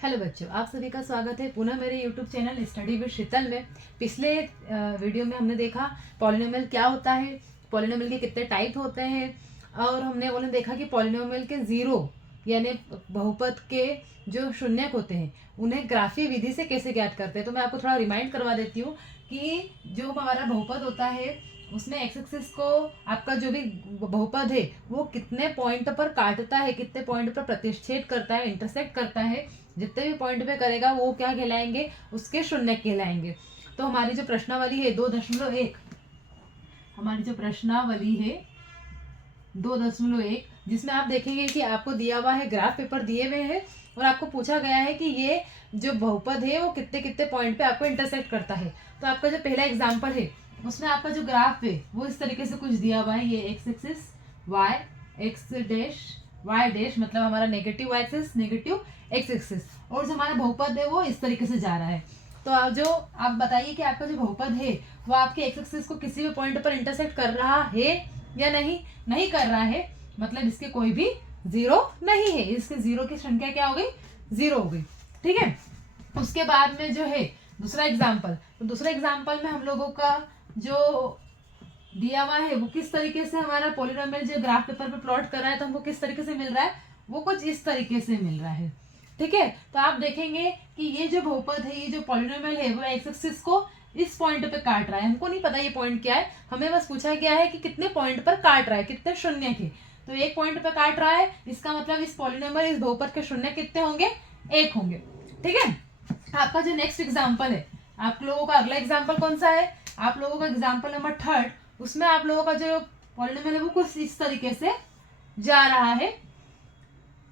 Hello बच्चों, आप सभी का स्वागत है पुनः मेरे यूट्यूब चैनल स्टडी विद शीतल में। पिछले वीडियो में हमने देखा पॉलिनोमियल क्या होता है, पॉलिनोमियल के कितने टाइप होते हैं, और हमने देखा कि पॉलिनोमियल के जीरो यानी बहुपद के जो शून्यक होते हैं उन्हें ग्राफीय विधि से कैसे ज्ञात करते हैं। तो मैं आपको थोड़ा रिमाइंड करवा देती हूँ कि जो हमारा बहुपद होता है उसमें एक्स एक्सिस को आपका जो भी बहुपद है वो कितने पॉइंट पर काटता है, कितने पॉइंट पर प्रतिच्छेद करता है, इंटरसेक्ट करता है, जितने भी पॉइंट पे करेगा वो क्या कहलाएंगे, उसके शून्य कहलाएंगे। तो हमारी जो प्रश्नावली है 2.1, हमारी जो प्रश्नावली है 2.1, जिसमें आप देखेंगे कि आपको दिया हुआ है, ग्राफ पेपर दिए हुए हैं और आपको पूछा गया है कि ये जो बहुपद है वो कितने कितने पॉइंट पे आपको इंटरसेक्ट करता है। तो आपका जो पहला एग्जाम्पल है उसमें आपका जो ग्राफ है वो इस तरीके से कुछ दिया हुआ है। ये X axis, Y X dash, Y dash मतलब हमारा negative Y axis, negative X axis, और जो हमारा बहुपद है वो इस तरीके से जा रहा है। तो आप बताइए कि आपका जो बहुपद है वो आपके एक्स एक्सिस को किसी भी पॉइंट पर इंटरसेक्ट कर रहा है या नहीं कर रहा है, मतलब इसके कोई भी जीरो नहीं है, इसके जीरो की संख्या क्या हो गई, जीरो हो गई। ठीक है, उसके बाद में जो है दूसरा एग्जाम्पल, तो दूसरे एग्जाम्पल में हम लोगों का जो दिया हुआ है वो किस तरीके से हमारा पॉलिनोमियल जो ग्राफ पेपर पे प्लॉट कर रहा है तो हमको किस तरीके से मिल रहा है, वो कुछ इस तरीके से मिल रहा है। ठीक है, तो आप देखेंगे कि ये जो बहुपद है, ये जो पॉलिनोमियल है वो एक्स एक्सिस को इस पॉइंट पे काट रहा है। हमको नहीं पता ये पॉइंट क्या है, हमें बस पूछा गया है कि कितने पॉइंट पर काट रहा है, कितने शून्य के। तो एक पॉइंट पर काट रहा है, इसका मतलब इस पॉलिनोमियल, इस बहुपद के शून्य कितने होंगे, एक होंगे। ठीक है, आपका जो नेक्स्ट एग्जाम्पल है, आप लोगों का अगला एग्जाम्पल कौन सा है, आप लोगों का एग्जाम्पल नंबर 3, उसमें आप लोगों का जो पॉलिनोमियल है वो कुछ इस तरीके से जा रहा है,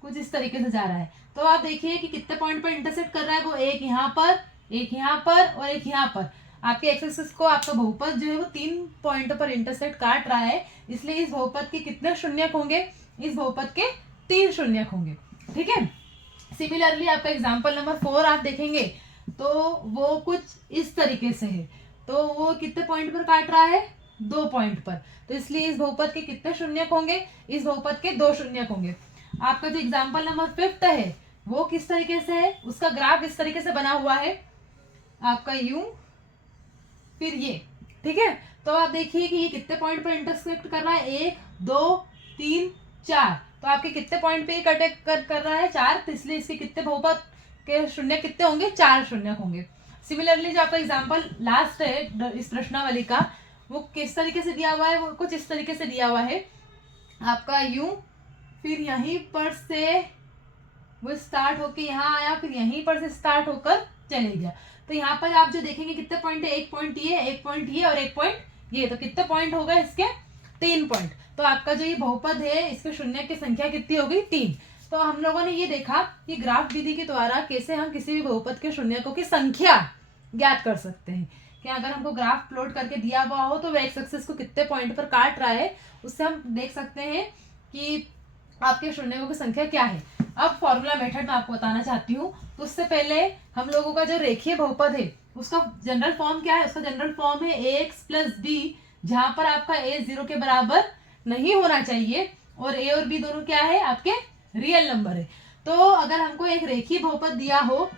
कुछ इस तरीके से जा रहा है। तो आप देखिए कि कितने पॉइंट पर इंटरसेक्ट कर रहा है, वो एक यहाँ पर, एक यहाँ पर और एक यहाँ पर। आपके एक्स एक्सिस को आपका बहुपद जो है वो 3 पॉइंट पर इंटरसेक्ट काट रहा है, इसलिए इस बहुपद के कितने शून्यक होंगे, इस बहुपद के 3 शून्यक होंगे। ठीक है, सिमिलरली आपका एग्जाम्पल नंबर 4 आप देखेंगे तो वो कुछ इस तरीके से है। तो वो कितने पॉइंट पर काट रहा है, 2 पॉइंट पर, तो इसलिए इस बहुपद के कितने शून्यक होंगे, इस बहुपद के 2 शून्यक होंगे। आपका जो एग्जाम्पल नंबर 5 है वो किस तरीके से है, उसका ग्राफ इस तरीके से बना हुआ है, आपका यूं फिर ये। ठीक है, तो आप देखिए कि ये कितने पॉइंट पर इंटरसेक्ट कर रहा है, 1 2 3 4, तो आपके कितने पॉइंट पे ये कर रहा है, 4, तो इसलिए इसके कितने बहुपद के शून्य कितने होंगे, 4 शून्य होंगे। सिमिलरली जो आपका एग्जाम्पल लास्ट है इस प्रश्नावली का, वो किस तरीके से दिया हुआ है, वो कुछ इस तरीके से दिया हुआ है, आपका यूं फिर यहीं पर से वो स्टार्ट होके यहाँ आया, फिर यहीं पर से स्टार्ट होकर चले गया। तो यहाँ पर आप जो देखेंगे कितने पॉइंट है, एक पॉइंट ये, एक पॉइंट ये और एक पॉइंट ये, तो कितने पॉइंट हो गए इसके, 3 पॉइंट। तो आपका जो ये बहुपद है इसके शून्य की संख्या कितनी हो गई, 3। तो हम लोगों ने ये देखा कि ग्राफ विधि के द्वारा कैसे हम किसी भी बहुपद के शून्यकों की संख्या ज्ञात कर सकते हैं। कि अगर हमको ग्राफ प्लॉट करके दिया हुआ हो तो वह एक्स एक्सिस को कितने पॉइंट पर काट रहा है, उससे हम देख सकते हैं कि आपके शून्यकों की संख्या क्या है। अब फॉर्मूला मेथड में आपको बताना चाहती हूँ, तो उससे पहले हम लोगों का जो रेखीय बहुपद है उसका जनरल फॉर्म क्या है, उसका जनरल फॉर्म है ax प्लस b, जहां पर आपका a 0 के बराबर नहीं होना चाहिए और a और b दोनों क्या है, आपके रियल नंबर है। तो अगर हमको एक रेखीय बहुपद दिया हो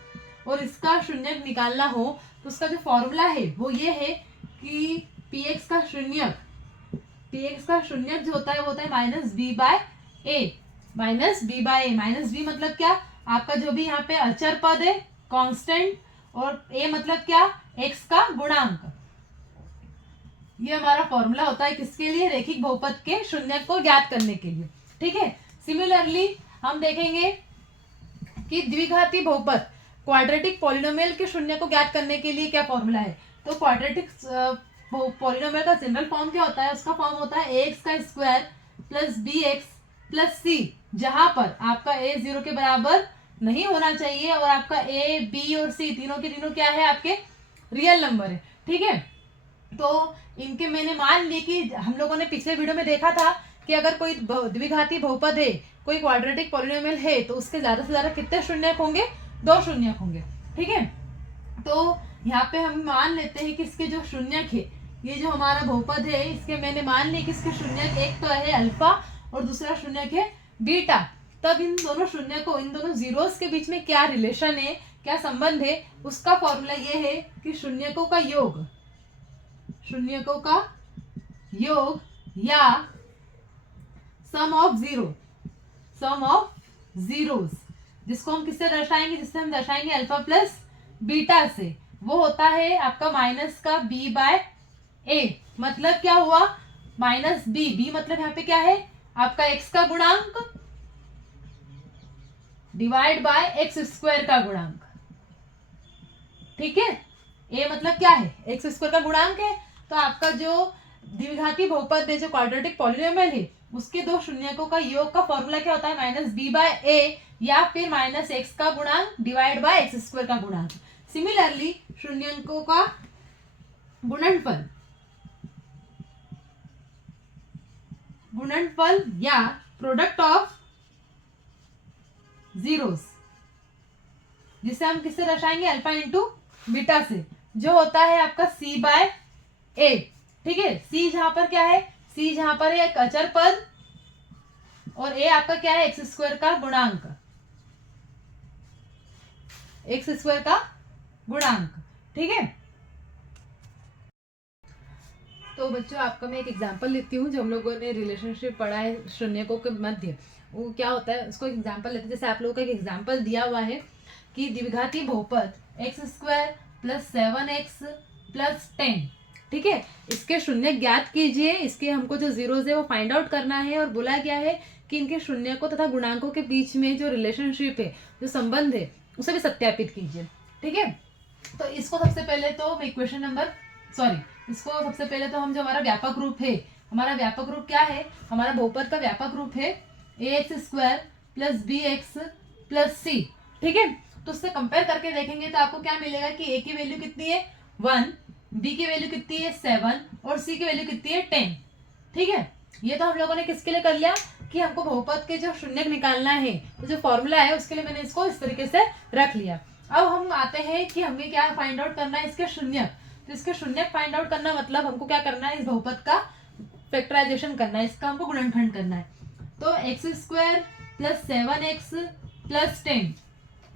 और इसका शून्यक निकालना हो तो उसका जो फॉर्मूला है वो ये है कि px का शून्यक जो होता है वो होता है माइनस बी बाय ए, माइनस बी बाय ए। माइनस बी मतलब क्या, आपका जो भी यहाँ पे अचर पद है, कांस्टेंट, और ए मतलब क्या, एक्स का गुणांक। ये हमारा फॉर्मूला होता है किसके लिए, रैखिक बहुपद के शून्यक को ज्ञात करने के लिए। ठीक है, सिमिलरली हम देखेंगे कि द्विघाती बहुपद, क्वाड्रेटिक पॉलिनोमियल के शून्य को ज्ञात करने के लिए क्या फॉर्मूला है। तो क्वाड्रेटिक पॉलिनोमियल का जनरल फॉर्म क्या होता है, उसका फॉर्म होता है एक्स का square plus b x plus c, जहां पर आपका ए 0 के बराबर नहीं होना चाहिए और आपका ए बी और सी तीनों के तीनों क्या है, आपके रियल नंबर है। ठीक है, तो इनके मैंने मान ली कि हम लोगों ने पिछले वीडियो में देखा था कि अगर कोई द्विघाती बहुपद है, कोई क्वाड्रेटिक पॉलिनोमियल है, तो उसके ज्यादा से ज्यादा कितने शून्यक होंगे, 2 शून्यक होंगे। ठीक है, तो यहाँ पे हम मान लेते हैं कि इसके जो शून्यक है, ये जो हमारा बहुपद है, इसके मैंने मान ली कि इसके शून्यक एक तो है अल्फा और दूसरा शून्यक है बीटा। तब इन दोनों शून्य को, इन दोनों जीरोस के बीच में क्या रिलेशन है, क्या संबंध है, उसका फॉर्मूला ये है कि शून्यकों का योग, शून्यकों का योग या sum of zero, sum of zeros, जिसको हम किससे दर्शाएंगे, जिससे हम दर्शाएंगे अल्फा प्लस बीटा से, वो होता है आपका माइनस का बी बाय ए। मतलब क्या हुआ, माइनस बी, बी मतलब यहाँ पे क्या है आपका एक्स का गुणांक डिवाइड बाय एक्स स्क्वायर का गुणांक, ठीक है। ए मतलब क्या है, एक्स स्क्वायर का गुणांक है। तो आपका जो द्विघाती बहुपद है, जो क्वाड्रेटिक पॉलिनोमियल है, उसके दो शून्यकों का योग का फॉर्मूला क्या होता है, माइनस बी बाय ए या फिर माइनस एक्स का गुणांक डिवाइड बाय एक्स स्क्वायर का गुणांक। सिमिलरली शून्यकों का गुणनफल, गुणनफल या प्रोडक्ट ऑफ जीरोस, जिसे हम किससे दर्शाएंगे, अल्फा इंटू बीटा से, जो होता है आपका सी बाय ए, ठीक है। सी जहां पर क्या है, सी जहां पर है एक अचर पद और ए आपका क्या है, एक्स स्क्वायर का गुणांक, एक्स स्क्वायर का गुणांक, ठीक है। तो बच्चों आपका मैं एक एग्जांपल लेती हूँ, जो हम लोगों ने रिलेशनशिप पढ़ा है शून्यकों के मध्य, वो क्या होता है उसको एग्जांपल लेते हैं। जैसे आप लोगों का एक एग्जांपल दिया हुआ है कि द्विघाती बहुपद x square plus 7x plus 10, ठीक है, इसके शून्य ज्ञात कीजिए, इसके हमको जो जीरोज है वो फाइंड आउट करना है, और बोला गया है कि इनके शून्यकों तथा गुणांकों के बीच में जो रिलेशनशिप है, जो संबंध है, उसे भी सत्यापित कीजिए, ठीक है। तो इसको सबसे पहले तो इक्वेशन नंबर इसको सबसे पहले तो हम जो हमारा व्यापक रूप है, हमारा व्यापक रूप क्या है, हमारा बहुपद का व्यापक रूप है a x square plus b x plus c, ठीक है। तो उससे कंपेयर करके देखेंगे तो आपको क्या मिलेगा कि ए की वैल्यू कितनी है 1, बी की वैल्यू कितनी है 7 और सी की वैल्यू कितनी है 10, ठीक है। ये तो हम लोगों ने किसके लिए कर लिया कि हमको बहुपद के जो शून्य निकालना है, तो जो फॉर्मूला है उसके लिए मैंने इसको इस तरीके से रख लिया। अब हम आते हैं कि हमें क्या फाइंड आउट करना है, इसके शून्य। तो इसके शून्य फाइंड आउट करना मतलब हमको क्या करना है, इस बहुपद का फैक्टराइजेशन करना है, इसका हमको गुणनखंड करना है। तो x square plus 7x plus 10,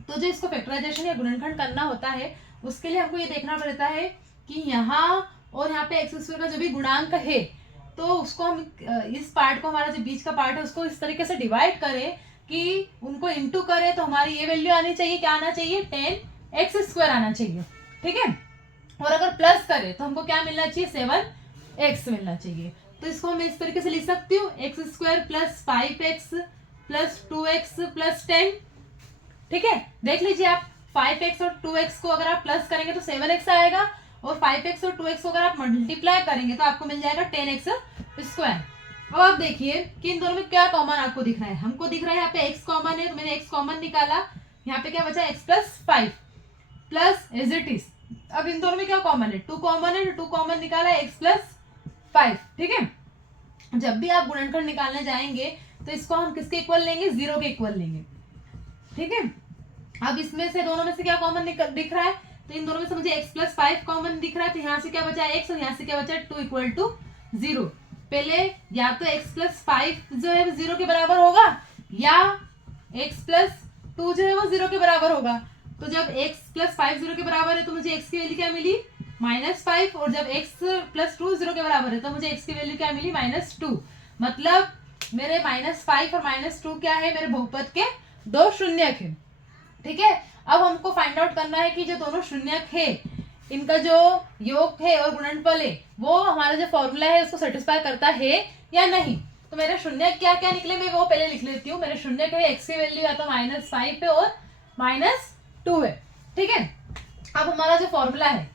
तो जो इसको फैक्टराइजेशन या गुणनखंड करना होता है, उसके लिए हमको ये देखना पड़ता है कि यहाँ और यहाँ पे एक्स स्क्वायर का जो भी गुणांक है, तो उसको हम इस पार्ट को, हमारा जो बीच का पार्ट है, उसको इस तरीके से डिवाइड करें कि उनको इंटू करें, तो हमारी ये वैल्यू आनी चाहिए, क्या आना चाहिए, 10x स्क्वायर आना चाहिए, ठीक है। और अगर प्लस करें तो हमको क्या मिलना चाहिए, 7x मिलना चाहिए। तो इसको मैं इस तरीके से लिख सकती हूँ, x square plus 5x plus 2x plus 10, ठीक है। देख लीजिए आप, 5x और 2x को अगर आप प्लस करेंगे तो 7x आएगा, और 5x और 2x को अगर आप मल्टीप्लाई करेंगे तो आपको मिल जाएगा 10x स्क्वायर। अब आप देखिए कि इन दोनों में क्या कॉमन आपको दिख रहा है, हमको दिख रहा है यहाँ पे x कॉमन है, तो मैंने x कॉमन निकाला, यहाँ पे क्या बचा x plus 5 plus as it is. अब इन दोनों में क्या कॉमन है, 2 कॉमन है, 2 कॉमन निकाला x प्लस 5, ठीक है। जब भी आप गुणनखंड निकालने जाएंगे तो इसको हम किसके इक्वल लेंगे, 0 के इक्वल लेंगे, ठीक है। अब इसमें से दोनों में से क्या कॉमन दिख रहा है, तो इन दोनों में से मुझे x प्लस 5 कॉमन दिख रहा है, तो यहाँ से क्या बचा x और यहाँ से क्या बचा 2 इक्वल टू 0। पहले या तो x प्लस 5 जो है 0 के बराबर होगा, या x प्लस 2 जो है वो 0 के बराबर होगा। तो जब x प्लस 5 0 के बराबर है तो मुझे x की वैल्यू क्या मिली, -5, और जब x प्लस 2 0 के बराबर है तो मुझे x की वैल्यू क्या मिली, -2। मतलब मेरे -5 और -2 क्या है, मेरे बहुपद के दो शून्यक है, ठीक है। अब हमको फाइंड आउट करना है कि जो दोनों शून्यक है, इनका जो योग है और गुणनफल है, वो हमारा जो फॉर्मूला है उसको सेटिस्फाई करता है या नहीं। तो मेरे शून्यक क्या क्या निकले, मैं वो पहले लिख लेती हूँ। मेरे शून्यक है x की वैल्यू या तो -5 है और -2 है, ठीक है। अब हमारा जो फॉर्मूला है,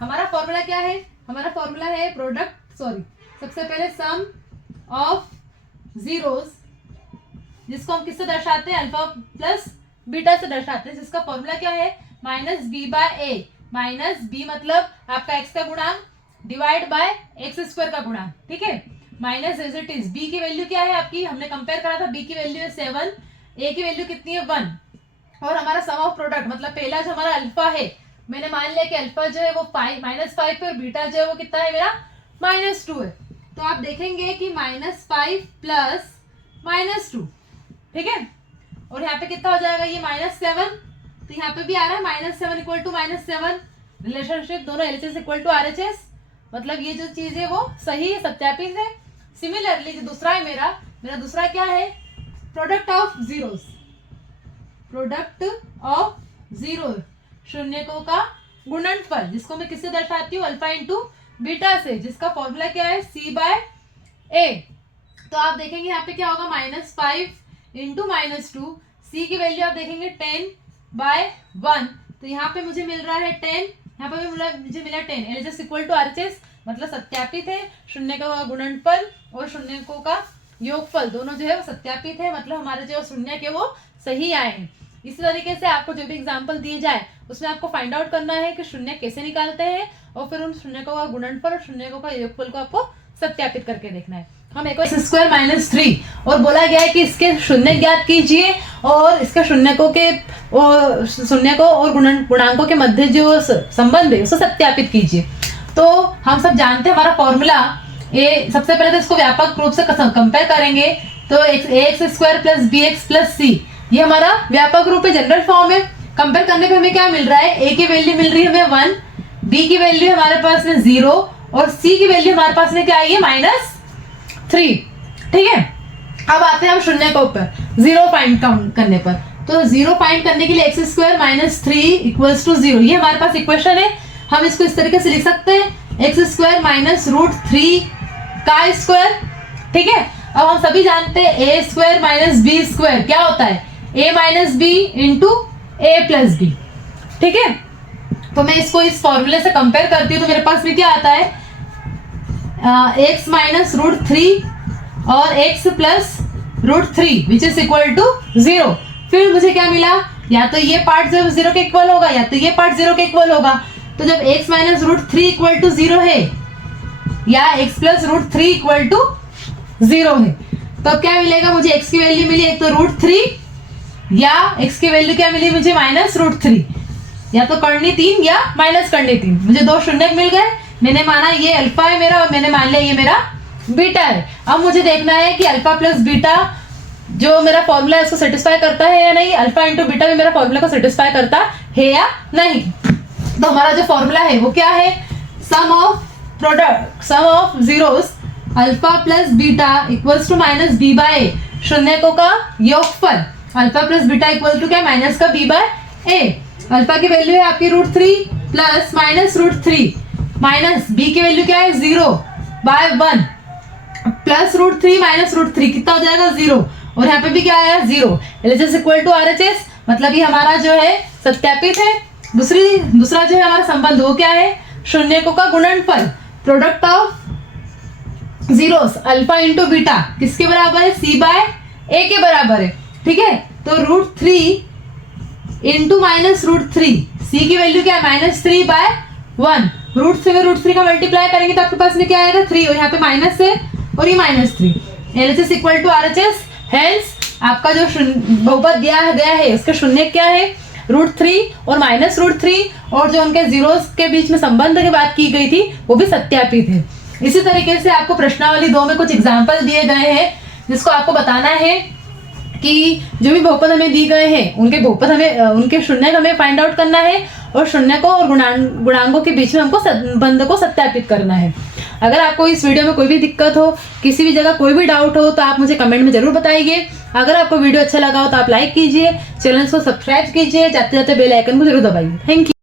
हमारा फॉर्मूला क्या है, हमारा फॉर्मूला है सबसे पहले सम ऑफ जीरोस, जिसको हम किससे दर्शाते हैं, अल्फा प्लस बीटा से दर्शाते हैं, जिसका फॉर्मूला क्या है, -b बाय ए, -b मतलब आपका x का गुणांक डिवाइड बाय एक्स स्क्वायर का गुणांक, ठीक है, minus as it is. b की वैल्यू क्या है आपकी, हमने कंपेयर करा था, b की वैल्यू है 7, a की वैल्यू कितनी है 1, और हमारा सम ऑफ प्रोडक्ट मतलब पहला जो हमारा अल्फा है, मैंने मान लिया कि अल्फा जो है वो -5 पे और बीटा जो है वो कितना है मेरा -2 है। तो आप देखेंगे कि -5 प्लस -2, ठीक है। और यहाँ पे कितना हो जाएगा ये -7, तो यहाँ पे भी आ रहा है -7 इक्वल टू -7, रिलेशनशिप दोनों LHS इक्वल टू RHS, मतलब ये जो चीज है वो सही है, सत्यापित है। सिमिलरली जो दूसरा है मेरा दूसरा क्या है, product of zeros, product of zero, शून्यकों का गुणनफल, जिसको मैं किससे दर्शाती हूँ, अल्फा इंटू बीटा से, जिसका फॉर्मूला क्या है C/A। तो आप देखेंगे यहाँ पे क्या होगा, -5 इंटू -2, C की वैल्यू आप देखेंगे 10/1, तो यहाँ पे मुझे मिल रहा है 10, यहाँ पे मुझे मिला 10, LHS इक्वल टू RHS, मतलब सत्यापित है। शून्यकों का गुणनफल और शून्यकों का योगफल दोनों जो है वो सत्यापित है, मतलब हमारे जो शून्य के वो सही आए हैं। इसी तरीके से आपको जो भी एग्जाम्पल दिए जाए उसमें आपको फाइंड आउट करना है कि शून्य कैसे निकालते हैं, और फिर उन शून्यकों का गुणनफल और शून्यकों का योगफल को आपको सत्यापित करके देखना है। हम एक x² - 3 और बोला गया है कि इसके शून्य ज्ञात कीजिए और इसके शून्यकों और गुणांकों के मध्य जो संबंध है उसको सत्यापित कीजिए। तो हम सब जानते हैं हमारा फॉर्मूला ये, सबसे पहले तो इसको व्यापक रूप से कंपेयर करेंगे, तो ax² + bx + c, ये हमारा व्यापक रूप है, जनरल फॉर्म है। कंपेयर करने पे हमें क्या मिल रहा है, a की वैल्यू मिल रही है हमें 1, b की वैल्यू हमारे पास में 0 और c की वैल्यू हमारे पास में क्या आई है -3, ठीक है। अब आते हैं हम शून्य के ऊपर, 0 फाइंड काउंट करने पर, तो 0 फाइंड करने के लिए x² - 3 = 0, ये हमारे पास इक्वेशन है। हम इसको इस तरीके से लिख सकते हैं, x² - √3 का स्क्वायर, ठीक है। अब हम सभी जानते हैं a² - b² क्या होता है, a - b into a + b, ठीक है। तो मैं इसको इस फॉर्मूले से कंपेयर करती हूँ, तो मेरे पास में क्या आता है, x - √3 और x + √3 which is equal to 0। फिर मुझे क्या मिला, या तो ये पार्ट 0 के इक्वल होगा या तो ये पार्ट 0 के इक्वल होगा। तो जब x - √3 इक्वल टू 0 है या x + √3 इक्वल टू 0 है, तो क्या मिलेगा मुझे, x की वैल्यू मिली एक तो √3 या x की वैल्यू क्या मिली मुझे -√3, या तो करनी 3 या माइनस करनी 3, मुझे दो शून्य मिल गए। मैंने माना ये अल्फा है मेरा और मैंने मान लिया ये मेरा बीटा है। अब मुझे देखना है कि अल्फा प्लस बीटा जो मेरा फॉर्मूला है उसको सेटिस्फाई करता है या नहीं, अल्फा इंटू बीटा भी मेरा फॉर्मूला को सेटिस्फाई करता है या नहीं। तो हमारा जो फॉर्मूला है वो क्या है, sum of zeros alpha plus beta equals to -b/a, शून्यकों का योगफल alpha plus beta equal to क्या, माइनस का b/a। अल्फा की वैल्यू है आपकी √3 प्लस -√3 माइनस b की वैल्यू क्या है 0/1 प्लस √3 -√3 कितना हो जाएगा 0, और यहाँ पे भी क्या आया 0। LHS इक्वल टू RHS, मतलब ये हमारा जो है सत्यापित है। दूसरा जो है हमारा संबंध वो क्या है, शून्यकों का गुणनफल, product of zeros alpha into beta किसके बराबर है, c/a के बराबर है, ठीक है। तो √3 इंटू -√3, c की वैल्यू क्या है -3/1, √3 में √3 का मल्टीप्लाई करेंगे तो आपके पास में क्या आएगा 3, और यहाँ पे माइनस है और ये -3। LHS equal to RHS, hence आपका जो बहुपद दिया गया है उसके शून्य क्या है √3 और -√3, और जो उनके जीरोस के बीच में संबंध की बात की गई थी वो भी सत्यापित है। इसी तरीके से आपको प्रश्नावली 2 में कुछ एग्जाम्पल दिए गए हैं जिसको आपको बताना है कि जो भी बहुपद हमें दी गए हैं उनके बहुपद हमें उनके शून्य हमें फाइंड आउट करना है, और शून्यकों और गुणांकों के बीच में हमको संबंध को सत्यापित करना है। अगर आपको इस वीडियो में कोई भी दिक्कत हो, किसी भी जगह कोई भी डाउट हो, तो आप मुझे कमेंट में जरूर बताइए। अगर आपको वीडियो अच्छा लगा हो तो आप लाइक कीजिए, चैनल को सब्सक्राइब कीजिए, जाते जाते बेल आइकन को जरूर दबाइए। Thank you.